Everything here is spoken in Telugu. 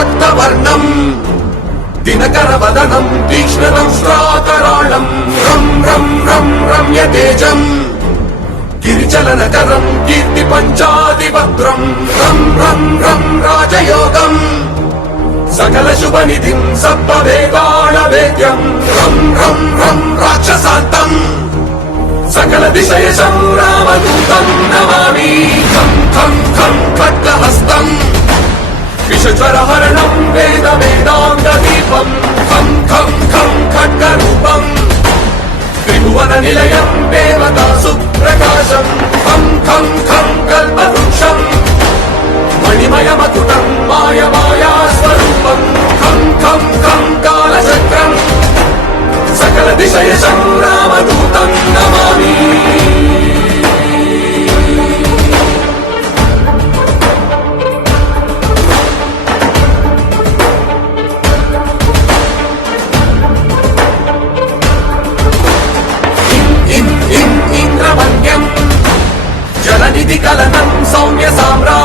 రక్తవర్ణం దినకరవదనం తీక్ష్ణదంష్ట్రాకరాళం రం రం రం రమ్యతేజం గిరిచలనకరం కీర్తి పంచాదిభద్రం రం రం రం రాజయోగం సకల శుభనిధిం సర్వవేదాళవేద్యం రం రం రం రాక్షసాంతం సకల దిశయశం రామదూతం నమామి ఖం ఖం ఖం ఖడ్గహస్తం విషజ్వరహరణం వేద వేదాంగ దీపం ఖం ఖం ఖం ఖడ్గరూపం త్రిభువన నిలయం దేవతా సుప్రకాశం ఖం ఖం ఖం కల్పవృక్షం మణిమయమకుటం మాయమాయా స్వరూపం ఖం ఖం ఖం కాలచక్రం సకల దిశయశం రామదూతం నమామి ఇంద్రవన్యం జలనిధి కలనం సౌమ్య సామ్రా